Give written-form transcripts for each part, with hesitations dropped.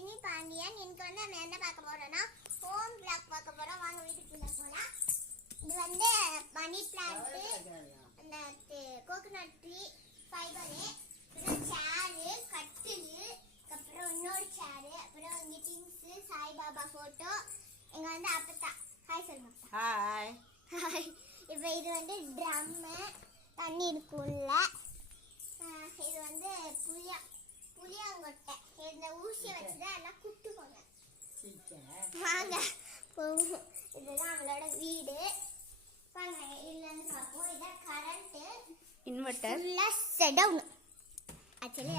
நளினி பாண்டியன். இன்னைக்கு நம்ம என்ன பார்க்க போறோம்னா ஹோம் பிளாக் பார்க்க போறோம். வாங்க வீட்டுக்குள்ள போலாம். இது மணி பிளான்ட், அந்த கோகனட் ட்ரீ, ஃபைபரு, அப்புறம் சேரு, கட்டில், அப்புறம் இன்னொரு சேரு, அப்புறம் இங்க திங்ஸ், சாய்பாபா போட்டோ. இங்க அப்பத்தா ஹாய் சொல்லுங்க. Hi hi. இப்போ இது ட்ரம்மு, தண்ணி இருக்குள்ள. இது புளியாங்கொட்டை. இந்த ஊசியை வச்சுதான் எல்லாம் குட்டுக்கோங்க. வாங்க போவோம். இதுதான் அவங்களோட வீடு. வாங்க இல்லைன்னு பார்ப்போம். இதான் கரண்ட்டு, இன்வெர்டர், ஷெடவுன். ஆக்சுவலி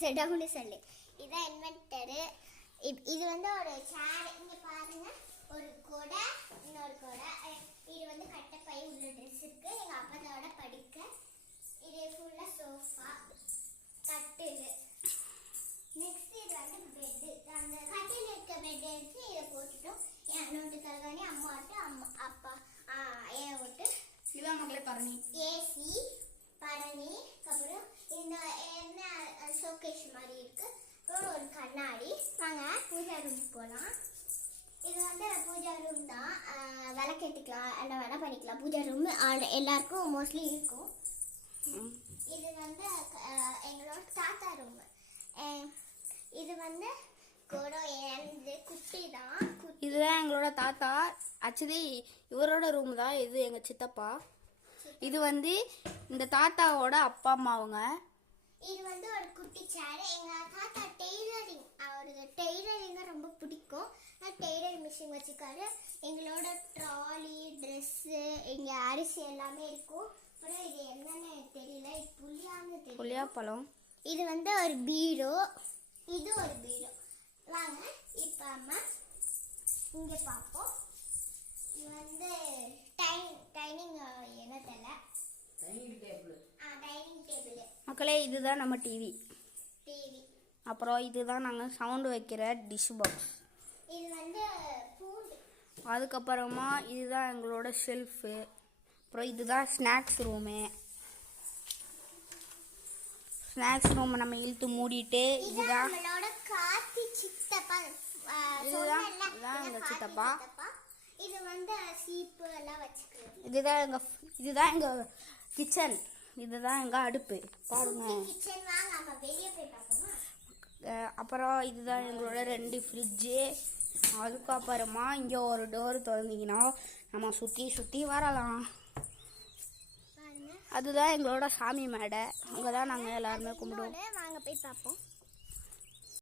ஷெடவுன்னு சொல்லு. இதான் இன்வெர்டரு. இது ஒரு சேர். இங்க பாருங்க, ஒரு கொடை, இன்னொரு கொடை. இது கட்டப்பை, உள்ள ட்ரெஸ் இருக்கு. எங்க அப்பதாவோட படிக்க. இது ஃபுல்லா சோஃபா, கட்டில். நெக்ஸ்ட் இது பெட். அந்த கட்டில் இருக்க பெட் எடுத்து இதை போட்டுட்டோம். என் அண்ணோட்டு கலகாணி, அம்மாட்டு, அப்பா ஏன் விட்டு. இதான் மக்களே பரணி. ஏசி பரணி. அப்புறம் இந்த என்ன ஷோகேஸ் மாதிரி இருக்கு. அப்புறம் ஒரு கண்ணாடி. வாங்க பூஜா ரூம் போகலாம். இது பூஜா ரூம் தான். விளக்கேற்றிக்கலாம், எல்லாம் வேணா பண்ணிக்கலாம். பூஜா ரூம் எல்லாருக்கும் மோஸ்ட்லி இருக்கும். இது எங்களோட தாத்தா ரூம். இது குட்டி தான். இதுதான் எங்களோட தாத்தா. ஆக்சுவலி இவரோட ரூம் தான் இது. எங்க சித்தப்பா. இது இந்த தாத்தாவோட அப்பா அம்மாவுங்க. இது ஒரு குட்டி சேர். எங்க தாத்தா டெய்லரிங், அவருக்கு டெய்லரிங்க ரொம்ப பிடிக்கும். டெய்லர் மிஷின் வச்சுக்காரு. எங்களோட ட்ராலி, ட்ரெஸ்ஸு, இங்கே அரிசி எல்லாமே இருக்கும். அப்புறம் இது என்னன்னு தெரியல, இது புளியாப்பழம். இது ஒரு பீரோ, இது ஒரு பீரோ. வாங்க இப்போ அம்மா இங்கே பார்ப்போம். இது டைனிங் என்ன தெரியல, டைனிங் டேபிள். மக்களே இதுதான் நம்ம டிவி. அப்புறம் இதுதான் நாங்கள் சவுண்டு வைக்கிற டிஷ் பாக்ஸ். இது பூண்டு. அதுக்கப்புறமா இதுதான் எங்களோட ஷெல்ஃபு. அப்புறம் இதுதான் ஸ்நாக்ஸ் ரூமு. ஸ்நாக்ஸ் ரூம் நம்ம இழுத்து மூடிட்டு இதுதான் இதுதான் எங்க சித்தப்பா. இது சீப்பு எல்லாம் வச்சுக்கலாம். இதுதான் எங்க கிச்சன். இதுதான் எங்க அடுப்பு பாருங்க. அப்புறம் இதுதான் எங்களோட 2 ஃப்ரிட்ஜு. அதுக்கப்புறமா இங்கே ஒரு டோர் திறந்தீங்கன்னா நம்ம சுற்றி வரலாம். அதுதான் எங்களோட சாமி மேடை. அங்கே தான் நாங்கள் எல்லாருமே கும்பிடுவோம். வாங்க போய் பார்ப்போம்.